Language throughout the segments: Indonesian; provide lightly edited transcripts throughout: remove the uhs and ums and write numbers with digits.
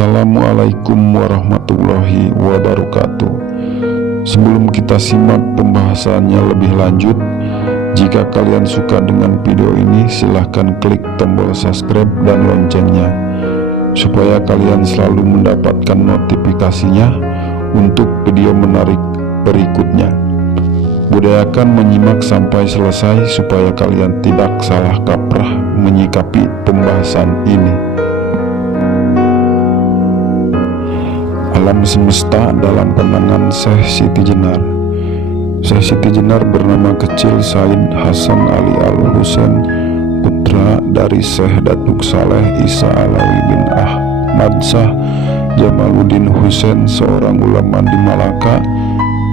Assalamualaikum warahmatullahi wabarakatuh. Sebelum kita simak pembahasannya lebih lanjut, jika kalian suka dengan video ini, silahkan klik tombol subscribe dan loncengnya supaya kalian selalu mendapatkan notifikasinya untuk video menarik berikutnya. Budayakan menyimak sampai selesai supaya kalian tidak salah kaprah menyikapi pembahasan ini. Alam semesta dalam pandangan Syekh Siti Jenar. Syekh Siti Jenar bernama kecil Said Hasan Ali Al-Husain, putra dari Syekh Datuk Saleh Isa Alawi bin Ahmad Shah Jamaluddin Husain, seorang ulama di Malaka.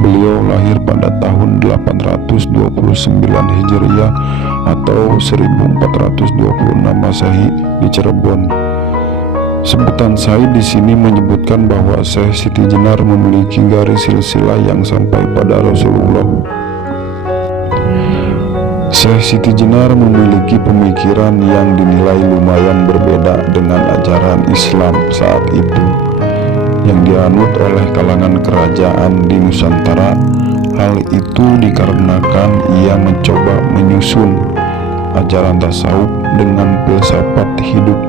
Beliau lahir pada tahun 829 Hijriah atau 1426 Masehi di Cirebon. Sebutan Said di sini menyebutkan bahwa Syekh Siti Jenar memiliki garis silsilah yang sampai pada Rasulullah. Syekh Siti Jenar memiliki pemikiran yang dinilai lumayan berbeda dengan ajaran Islam saat itu yang dianut oleh kalangan kerajaan di Nusantara. Hal itu dikarenakan ia mencoba menyusun ajaran tasawuf dengan filsafat hidup,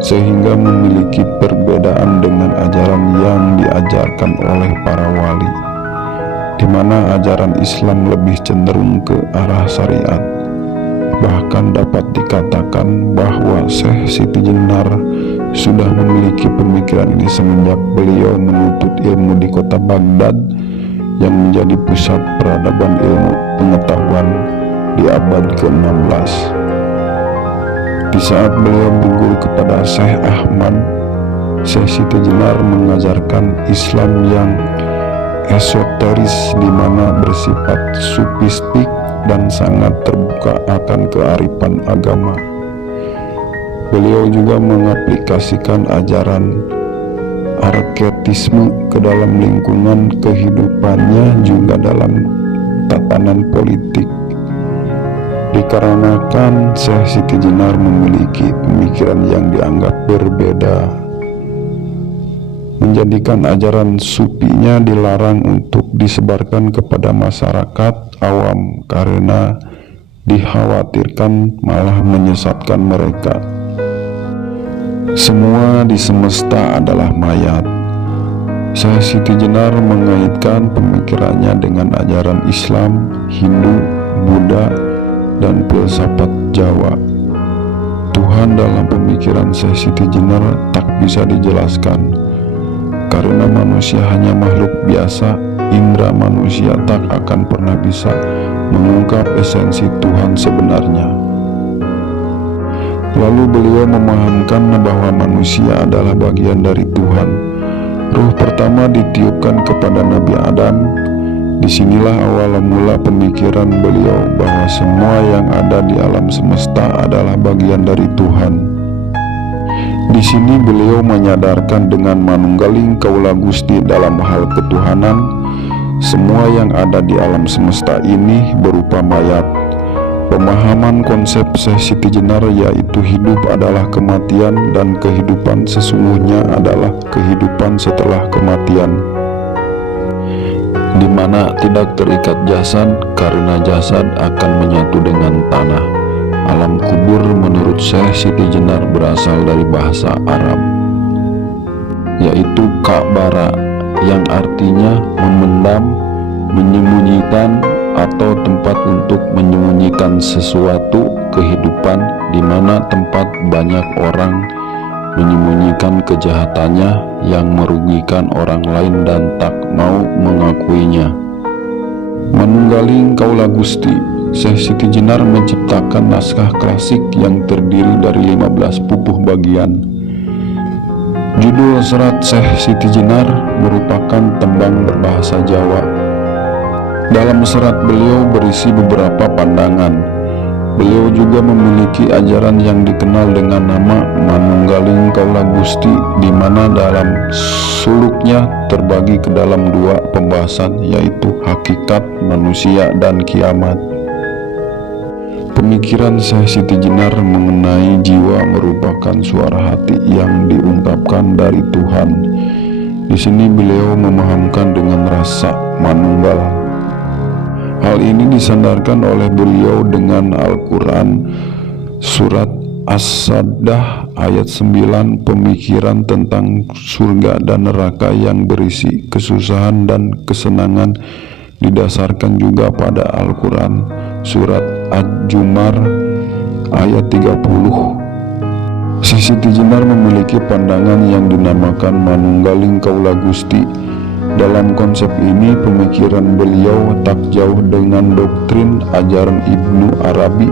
sehingga memiliki perbedaan dengan ajaran yang diajarkan oleh para wali, di mana ajaran Islam lebih cenderung ke arah syariat. Bahkan dapat dikatakan bahwa Syekh Siti Jenar sudah memiliki pemikiran ini semenjak beliau menuntut ilmu di kota Baghdad yang menjadi pusat peradaban ilmu pengetahuan di abad ke-16. Di saat beliau berguru kepada Syekh Ahmad, Syekh Siti Jenar mengajarkan Islam yang esoteris, di mana bersifat sufistik dan sangat terbuka akan kearifan agama. Beliau juga mengaplikasikan ajaran arketisme ke dalam lingkungan kehidupannya, juga dalam tatanan politik. Dikarenakan Syekh Siti Jenar memiliki pemikiran yang dianggap berbeda, menjadikan ajaran sufinya dilarang untuk disebarkan kepada masyarakat awam karena dikhawatirkan malah menyesatkan mereka. Semua di semesta adalah mayat. Syekh Siti Jenar mengaitkan pemikirannya dengan ajaran Islam, Hindu, Buddha, dan filsafat Jawa. Tuhan dalam pemikiran Syekh Siti Jenar tak bisa dijelaskan, karena manusia hanya makhluk biasa. Indra manusia tak akan pernah bisa mengungkap esensi Tuhan sebenarnya. Lalu beliau memahamkan bahwa manusia adalah bagian dari Tuhan. Ruh pertama ditiupkan kepada Nabi Adam. Disinilah awal mula pemikiran beliau bahwa semua yang ada di alam semesta adalah bagian dari Tuhan. Di sini beliau menyadarkan dengan manunggaling kaula Gusti dalam hal ketuhanan. Semua yang ada di alam semesta ini berupa mayat. Pemahaman konsep Syekh Siti Jenar yaitu hidup adalah kematian dan kehidupan sesungguhnya adalah kehidupan setelah kematian, di mana tidak terikat jasad karena jasad akan menyatu dengan tanah. Alam kubur menurut Syekh Siti Jenar berasal dari bahasa Arab, yaitu ka'bara, yang artinya memendam, menyembunyikan, atau tempat untuk menyembunyikan sesuatu. Kehidupan di mana tempat banyak orang menyembunyikan kejahatannya yang merugikan orang lain dan tak mau mengakuinya. Manunggaling kaula Gusti, Syekh Siti Jenar menciptakan naskah klasik yang terdiri dari 15 pupuh bagian. Judul serat Syekh Siti Jenar merupakan tembang berbahasa Jawa. Dalam serat beliau berisi beberapa pandangan. Beliau juga memiliki ajaran yang dikenal dengan nama Manunggaling Kaula Gusti, di mana dalam suluknya terbagi ke dalam dua pembahasan, yaitu hakikat manusia dan kiamat. Pemikiran Syekh Siti Jenar mengenai jiwa merupakan suara hati yang diungkapkan dari Tuhan. Di sini beliau memahamkan dengan rasa manunggal. Hal ini disandarkan oleh beliau dengan Al-Quran surat As-Sajdah ayat 9, pemikiran tentang surga dan neraka yang berisi kesusahan dan kesenangan didasarkan juga pada Al-Quran surat Ad-Zumar ayat 30. Syekh Siti Jenar memiliki pandangan yang dinamakan Manunggaling Kaula Gusti. Dalam konsep ini, pemikiran beliau tak jauh dengan doktrin ajaran Ibnu Arabi,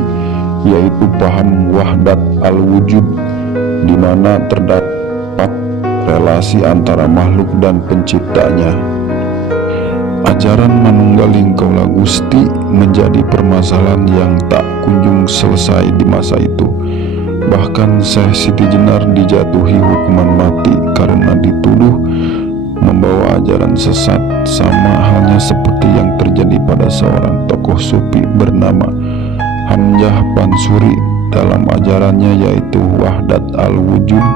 yaitu paham wahdat al-wujud, di mana terdapat relasi antara makhluk dan penciptanya. Ajaran Manunggaling Kaula Gusti menjadi permasalahan yang tak kunjung selesai di masa itu. Bahkan Syekh Siti Jenar dijatuhi hukuman mati karena dituduh membawa ajaran sesat, sama halnya seperti yang terjadi pada seorang tokoh sufi bernama Hamzah Pansuri dalam ajarannya yaitu Wahdat al-Wujud.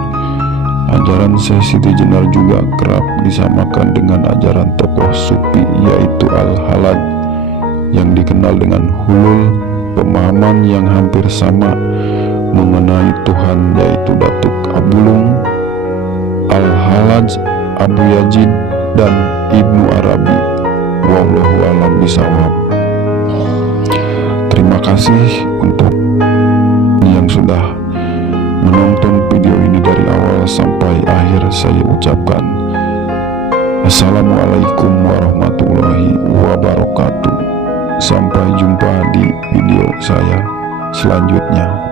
Ajaran Syekh Siti Jenar juga kerap disamakan dengan ajaran tokoh sufi yaitu Al-Halaj yang dikenal dengan hulul, pemahaman yang hampir sama mengenai Tuhan yaitu Datuk Abulung, Al-Halaj, Abu Yazid, dan Ibnu Arabi. Wallahu a'lam bishawab. Terima kasih untuk yang sudah menonton video ini dari awal sampai akhir. Saya ucapkan Assalamualaikum warahmatullahi wabarakatuh. Sampai jumpa di video saya selanjutnya.